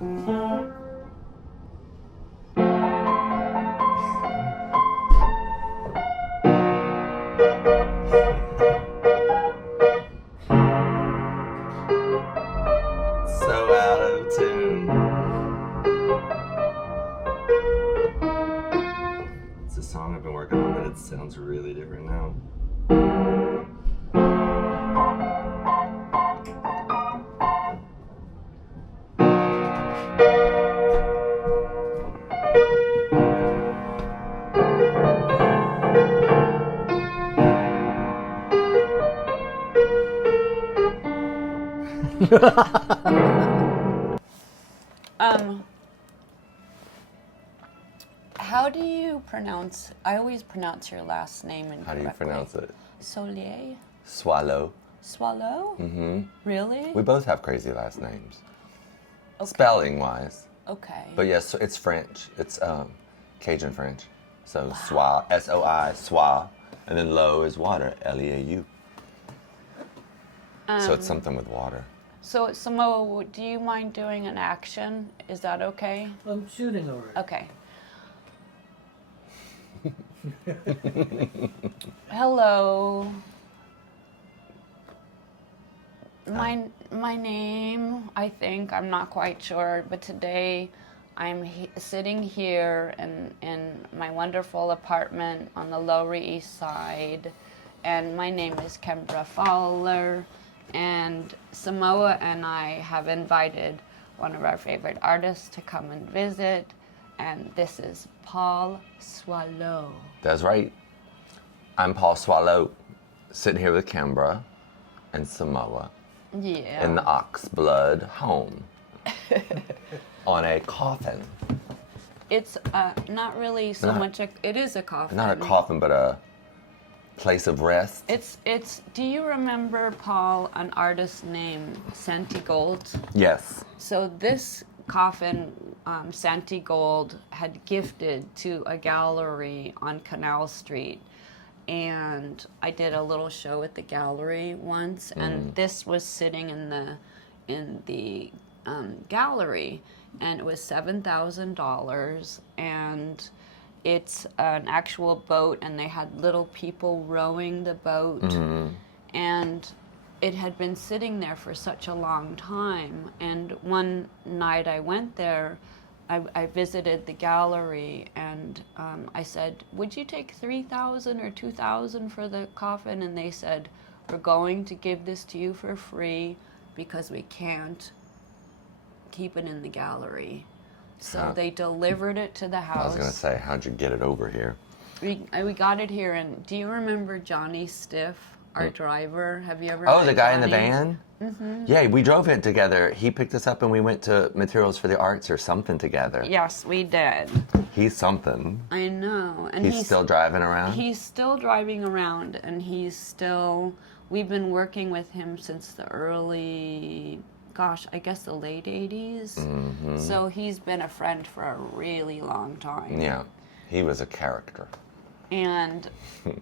So out of tune. It's a song I've been working on, but it sounds really different now. How do you pronounce? I always pronounce your last name incorrectly. How do you pronounce it? Soileau. Soileau. Soileau? Mm-hmm. Really? We both have crazy last names. Okay. Spelling wise. Okay. But yes, it's French. It's Cajun French. So soi, S-O-I, soi. And then lo is water, L-E-A-U. So it's something with water. So, Samoa, do you mind doing an action? Is that okay? I'm shooting already. Okay. Hello. My name, I think, I'm not quite sure, but today I'm sitting here in my wonderful apartment on the Lower East Side, and my name is Kembra and Paul, and Samoa and I have invited one of our favorite artists to come and visit, and this is Paul Soileau. That's right. I'm Paul Soileau, sitting here with Kembra and Samoa Yeah. in the Oxblood home on a coffin. It's not really so much it is a coffin. Not a coffin, but a place of rest. It's do you remember, Paul, an artist named Santi Gold? Yes. So this coffin Santi Gold had gifted to a gallery on Canal Street, and I did a little show at the gallery once, and this was sitting in the gallery, and it was $7,000, and it's an actual boat, and they had little people rowing the boat, and it had been sitting there for such a long time. And one night I went there, I visited the gallery, and I said, would you take $3,000 or $2,000 for the coffin? And they said, we're going to give this to you for free because we can't keep it in the gallery. So they delivered it to the house. I was going to say, how'd you get it over here? We got it here, and do you remember Johnny Stiff, our driver? Have you ever Oh, met the guy in the Johnny? van? Mm-hmm. Yeah, we drove it together. He picked us up and we went to Materials for the Arts or something together. Yes, we did. He's something. I know. And He's still driving around? He's still driving around, and we've been working with him since the early, I guess the late 80s. Mm-hmm. So he's been a friend for a really long time. Yeah, he was a character. And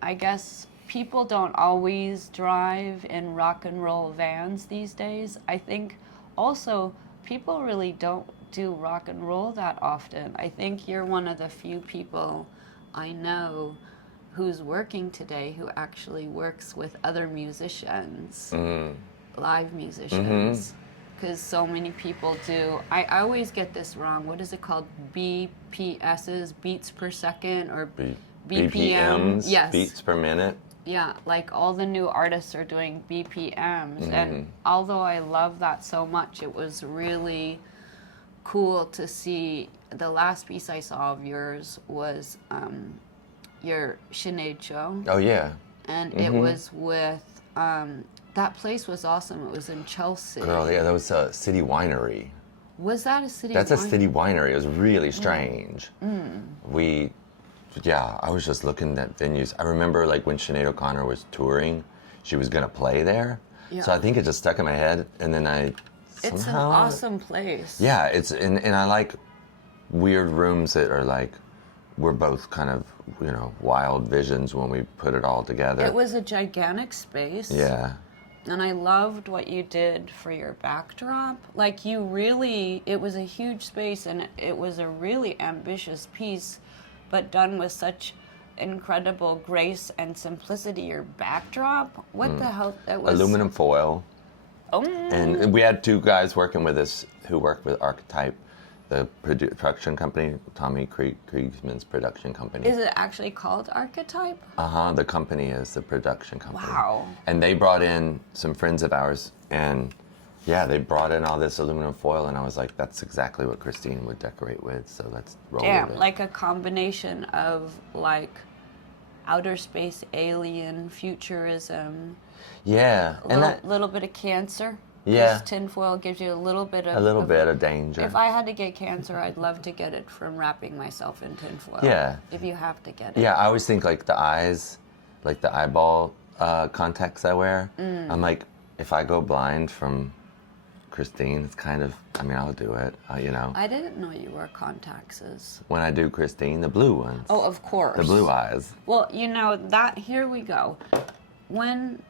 I guess people don't always drive in rock and roll vans these days. I think also people really don't do rock and roll that often. I think you're one of the few people I know who's working today who actually works with other musicians, live musicians. Because so many people do. I always get this wrong. What is it called? BPSs, beats per second, or BPMs? Yes. Beats per minute. Yeah, like all the new artists are doing BPMs. And although I love that so much, it was really cool to see. The last piece I saw of yours was your Sinead show. Oh, yeah. And it was with, that place was awesome. It was in Chelsea. Girl, yeah, that was a city winery. Was that a city That's winery? a city winery. It was really strange. I was just looking at venues. I remember like when Sinead O'Connor was touring, she was going to play there. Yeah. So I think it just stuck in my head, and then It's an awesome place. Yeah, and I like weird rooms that are like, we're both kind of, wild visions when we put it all together. It was a gigantic space. Yeah. And I loved what you did for your backdrop. Like, you really, it was a huge space, and it was a really ambitious piece, but done with such incredible grace and simplicity. Your backdrop, what the hell, that was... Aluminum foil. Oh. And we had 2 guys working with us who worked with Archetype, the production company, Tommy Kriegsman's production company. Is it actually called Archetype? The company is the production company. Wow. And they brought in some friends of ours, and yeah, they brought in all this aluminum foil, and I was like, that's exactly what Christene would decorate with, so let's roll with it. Like a combination of, like, outer space, alien, futurism. Yeah. A little bit of cancer. Yeah. This tinfoil gives you a little bit of... A little bit of danger. If I had to get cancer, I'd love to get it from wrapping myself in tinfoil. Yeah. If you have to get it. Yeah, I always think, like, the eyes, like the eyeball contacts I wear. I'm like, if I go blind from Christene, it's kind of, I mean, I'll do it, you know. I didn't know you wore contacts. When I do Christene, the blue ones. Oh, of course. The blue eyes. Well, you know, that, here we go. When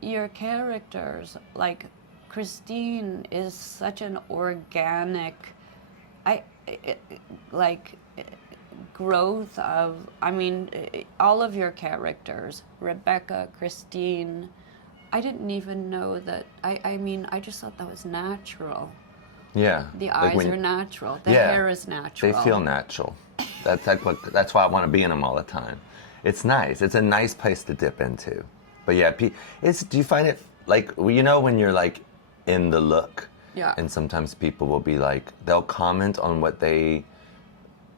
your characters, like Christene, is such an organic, growth of, I mean, all of your characters, Rebecca, Christene, I didn't even know that, I mean, I just thought that was natural. Yeah. The eyes are natural. The hair is natural. They feel natural. That's why I want to be in them all the time. It's nice. It's a nice place to dip into. But yeah, do you find it, like, you know, when you're, like, in the look? Yeah. And sometimes people will be like, they'll comment on what they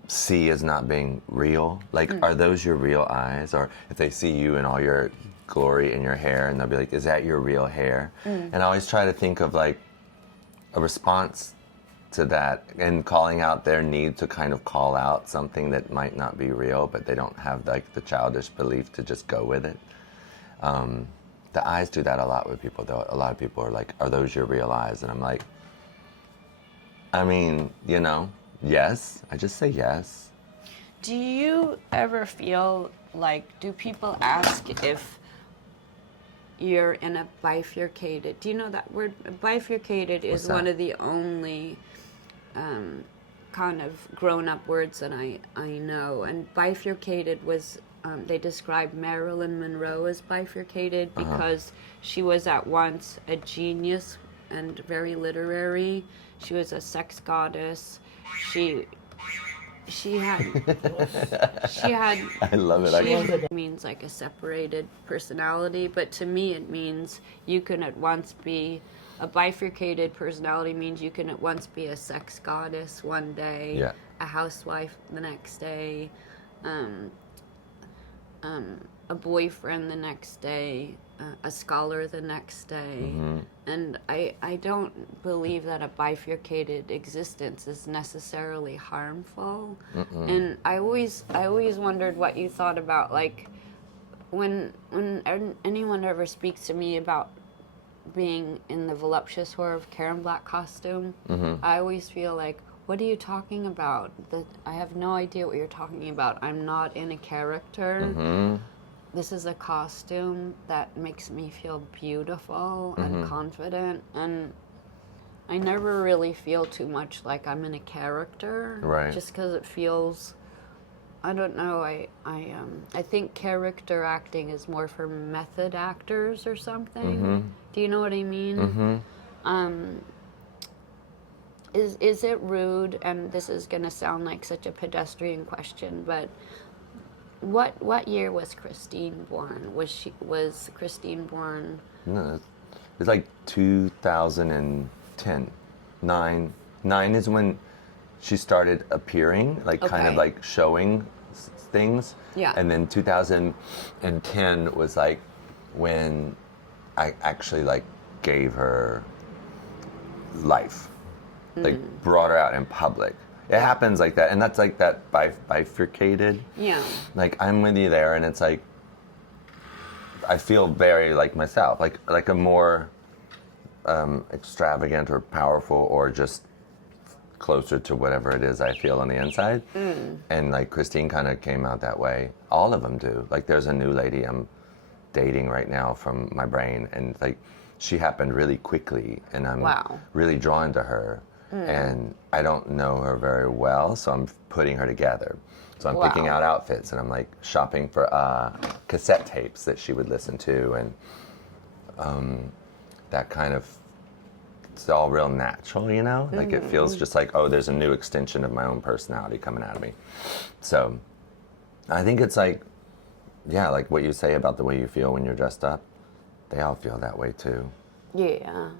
see as not being real. Like, are those your real eyes? Or if they see you in all your glory in your hair, and they'll be like, is that your real hair? And I always try to think of, like, a response to that and calling out their need to kind of call out something that might not be real, but they don't have, like, the childish belief to just go with it. The eyes do that a lot with people, though. A lot of people are like, are those your real eyes? And I'm like, I mean, you know, yes. I just say yes. Do you ever feel like, do people ask if you're in a bifurcated, do you know that word? Bifurcated is one of the only kind of grown-up words that I know. And bifurcated was, they described Marilyn Monroe as bifurcated because she was at once a genius and very literary. She was a sex goddess. She had I love it. It means like a separated personality, but to me it means you can at once be a bifurcated personality, means you can at once be a sex goddess one day, a housewife the next day, a boyfriend the next day, a scholar the next day. And I don't believe that a bifurcated existence is necessarily harmful. And I always wondered what you thought about, like, when anyone ever speaks to me about being in the voluptuous horror of Karen Black costume, I always feel like, what are you talking about? That I have no idea what you're talking about. I'm not in a character. This is a costume that makes me feel beautiful and confident, and I never really feel too much like I'm in a character. Right. Just because it feels, I don't know. I think character acting is more for method actors or something. Do you know what I mean? Is it rude? And this is going to sound like such a pedestrian question, but what year was Christene born? Was Christene born? No, it's like 2010. Nine is when she started appearing, like kind of like showing things. Yeah. And then 2010 was like when I actually like gave her life, like brought her out in public. It happens like that, and that's like that bifurcated. Yeah. Like I'm with you there, and it's like I feel very like myself, like a more extravagant or powerful or just closer to whatever it is I feel on the inside. And like Christene kind of came out that way. All of them do. Like there's a new lady I'm dating right now from my brain, and like she happened really quickly, and I'm really drawn to her. And I don't know her very well, so I'm putting her together. So I'm picking out outfits, and I'm like shopping for cassette tapes that she would listen to, and that kind of, it's all real natural, you know? Like it feels just like, oh, there's a new extension of my own personality coming out of me. So I think it's like, yeah, like what you say about the way you feel when you're dressed up, they all feel that way too. Yeah.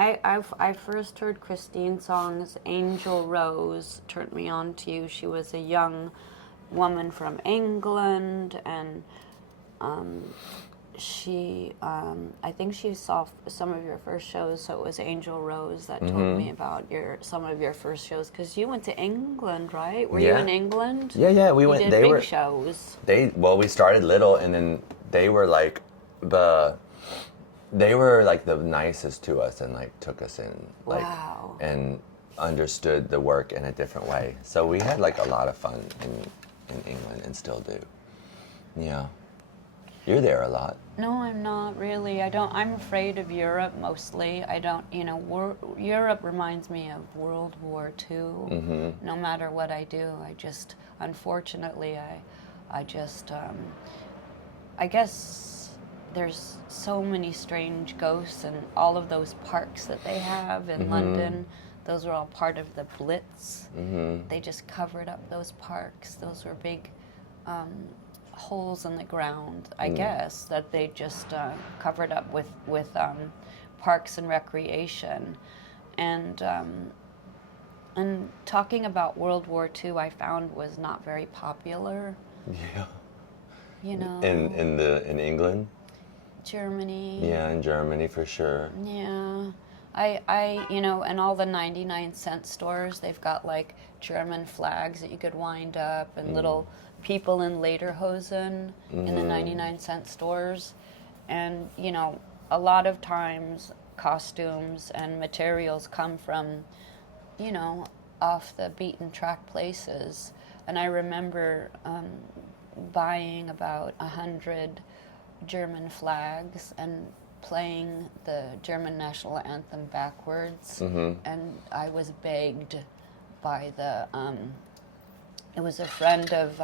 I first heard Christeene's songs. Angel Rose turned me on to you. She was a young woman from England, and she, I think she saw some of your first shows, so it was Angel Rose that told me about some of your first shows, because you went to England, right? Were you in England? Yeah, we went. Did They big were shows. We started little, and then they were like the nicest to us, and like took us in, like, and understood the work in a different way. So we had like a lot of fun in England, and still do. Yeah, you're there a lot. No, I'm not really. I'm afraid of Europe mostly. I don't, Europe reminds me of World War II. No matter what I do, unfortunately, I guess there's so many strange ghosts, and all of those parks that they have in London, those were all part of the Blitz. They just covered up those parks. Those were big holes in the ground, I guess, that they just covered up with parks and recreation. And talking about World War II, I found was not very popular. Yeah. You know. In England. Germany. Yeah, in Germany for sure. Yeah. I in all the 99-cent stores, they've got like German flags that you could wind up, and little people in lederhosen in the 99-cent stores. And, a lot of times costumes and materials come from, off the beaten track places. And I remember buying about 100 German flags and playing the German national anthem backwards, and I was begged by it was a friend of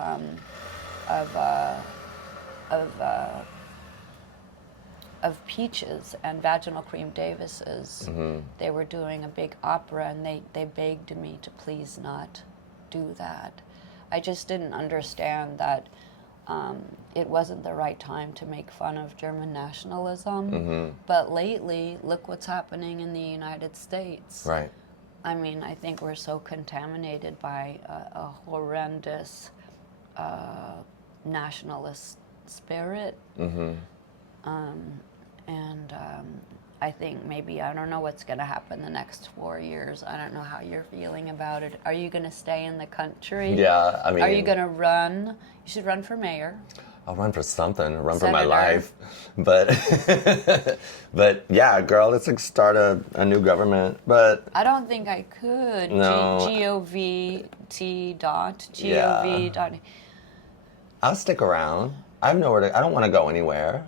Peaches and Vaginal Cream Davis's. They were doing a big opera, and they begged me to please not do that. I just didn't understand that it wasn't the right time to make fun of German nationalism. But lately, look what's happening in the United States. Right. I mean, I think we're so contaminated by a horrendous nationalist spirit. I think maybe, I don't know what's going to happen the next 4 years. I don't know how you're feeling about it. Are you going to stay in the country? Yeah, I mean... Are you going to run? You should run for mayor. I'll run for something, run Senator. For my life. But yeah, girl, let's like start a new government. But I don't think I could. No. Govt. Gov. Yeah. I'll stick around. I have nowhere to, I don't want to go anywhere.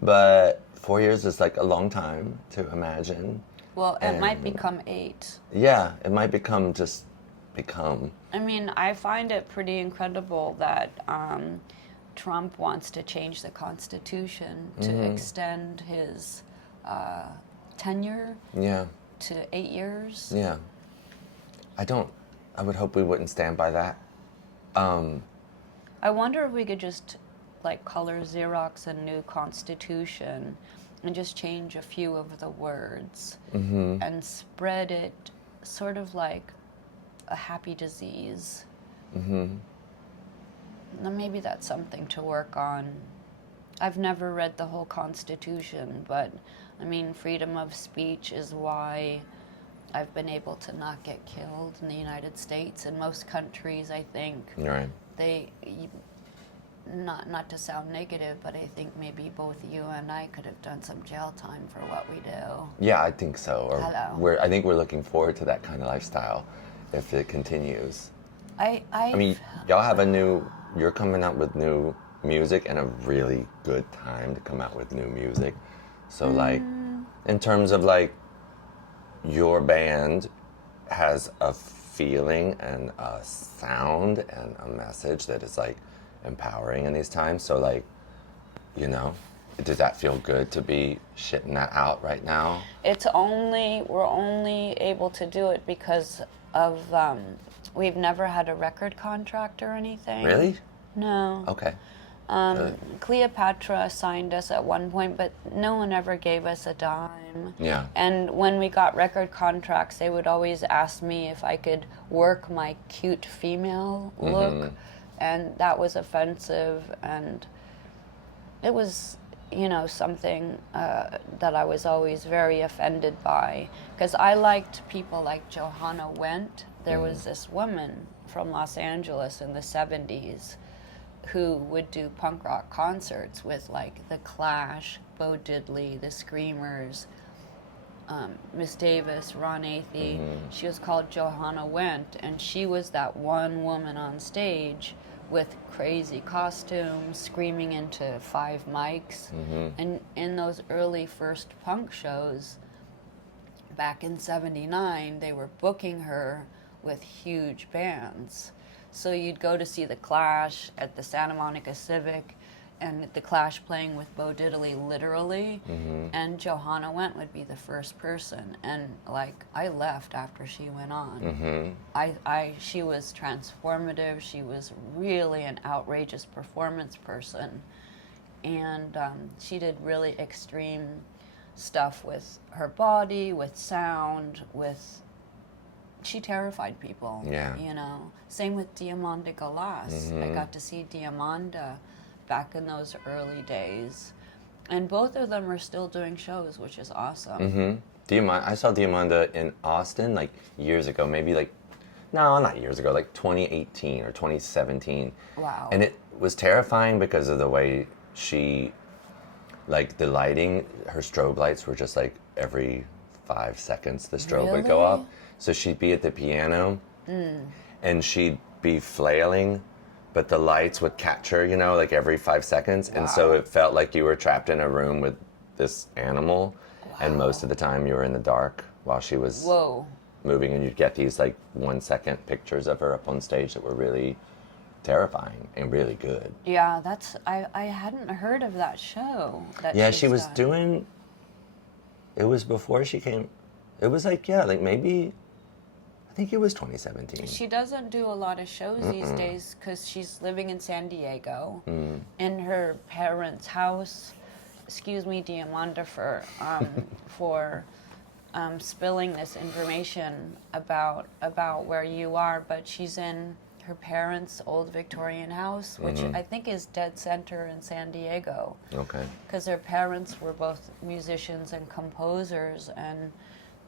But 4 years is like a long time to imagine. Well, it might become 8. Yeah, it might become. I mean, I find it pretty incredible that Trump wants to change the Constitution to extend his tenure to 8 years. Yeah. I would hope we wouldn't stand by that. I wonder if we could just like color Xerox a new Constitution and just change a few of the words and spread it sort of like a happy disease. Now maybe that's something to work on. I've never read the whole Constitution, but I mean, freedom of speech is why I've been able to not get killed in the United States. In most countries, I think, not to sound negative, but I think maybe both you and I could have done some jail time for what we do. Yeah, I think so. Hello. I think we're looking forward to that kind of lifestyle if it continues. I mean, y'all have you're coming out with new music and a really good time to come out with new music. So like, in terms of like, your band has a feeling and a sound and a message that is like empowering in these times. So like, you know, does that feel good to be shitting that out right now? We're only able to do it because of, we've never had a record contract or anything. Really? No. Okay. Cleopatra signed us at one point, but no one ever gave us a dime. Yeah. And when we got record contracts, they would always ask me if I could work my cute female look, and that was offensive, and it was, you know, something that I was always very offended by, because I liked people like Johanna Wendt. There was this woman from Los Angeles in the 70s who would do punk rock concerts with like The Clash, Bo Diddley, The Screamers, Miss Davis, Ron Athey. She was called Johanna Wendt, and she was that one woman on stage with crazy costumes, screaming into 5 mics. And in those early first punk shows, back in '79, they were booking her with huge bands. So you'd go to see The Clash at the Santa Monica Civic, and The Clash playing with Bo Diddley literally, and Johanna Wendt would be the first person. And like, I left after she went on. She was transformative. She was really an outrageous performance person, and she did really extreme stuff with her body, with sound, with. She terrified people. Yeah. You know. Same with Diamanda Galas. I got to see Diamanda back in those early days, and both of them are still doing shows, which is awesome. I saw Diamanda in Austin like years ago, maybe like, no, not years ago, like 2018 or 2017. Wow. And it was terrifying because of the way she, like the lighting, her strobe lights were just like every 5 seconds the strobe would go Really? up. So she'd be at the piano and she'd be flailing, but the lights would catch her, you know, like every 5 seconds. And so it felt like you were trapped in a room with this animal. And most of the time you were in the dark while she was moving, and you'd get these like 1 second pictures of her up on stage that were really terrifying and really good. Yeah, I hadn't heard of that show. She was done. doing, it was before she came, it was like, like maybe, I think it was 2017. She doesn't do a lot of shows these days because she's living in San Diego in her parents' house. Excuse me, Diamanda, for spilling this information about where you are, but she's in her parents' old Victorian house, which I think is dead center in San Diego. Okay. Because her parents were both musicians and composers, and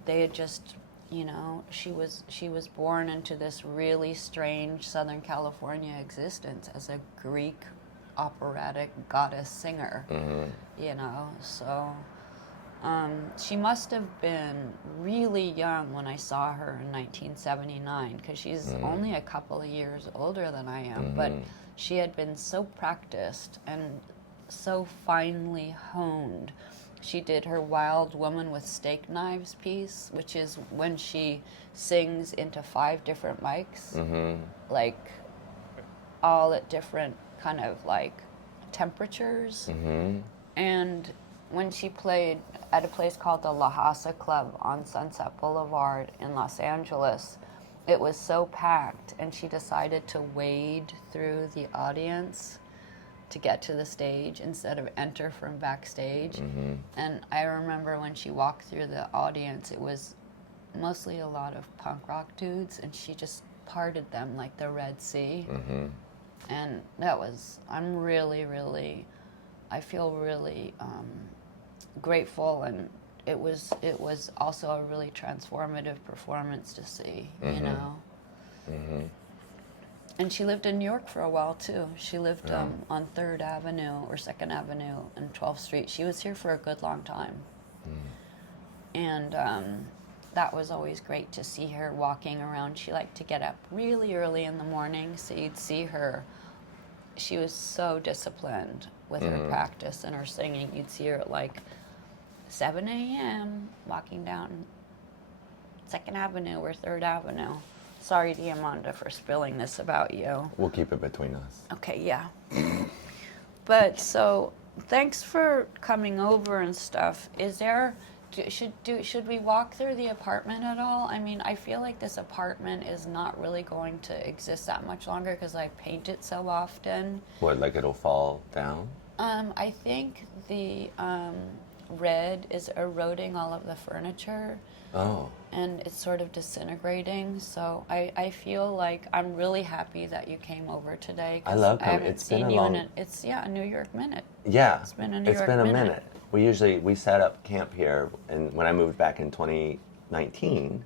they had just, you know, she was born into this really strange Southern California existence as a Greek operatic goddess singer, you know, so she must have been really young when I saw her in 1979, because she's only a couple of years older than I am, but she had been so practiced and so finely honed. She did her Wild Woman with Steak Knives piece, which is when she sings into 5 different mics, like all at different kind of like temperatures. And when she played at a place called the La Hasa Club on Sunset Boulevard in Los Angeles, it was so packed, and she decided to wade through the audience to get to the stage instead of enter from backstage. And I remember when she walked through the audience, it was mostly a lot of punk rock dudes, and she just parted them like the Red Sea. And that was, I'm really, really, I feel really grateful, and it was also a really transformative performance to see, you know. And she lived in New York for a while too. She lived on 3rd Avenue or 2nd Avenue and 12th Street. She was here for a good long time. And that was always great to see her walking around. She liked to get up really early in the morning, so you'd see her she was so disciplined with her practice and her singing. You'd see her at like 7 a.m. walking down 2nd Avenue or 3rd Avenue. Sorry, Diamanda, for spilling this about you. We'll keep it between us. Okay, yeah. But so, thanks for coming over and stuff. Is there, should we walk through the apartment at all? I mean, I feel like this apartment is not really going to exist that much longer because I paint it so often. What, like it'll fall down? I think the red is eroding all of the furniture. Oh. And it's sort of disintegrating. So I feel like I'm really happy that you came over today. I love I coming. haven't It's been seen a you long... in it's a New York minute. Yeah. It's been a New York minute. We set up camp here, and when I moved back in 2019,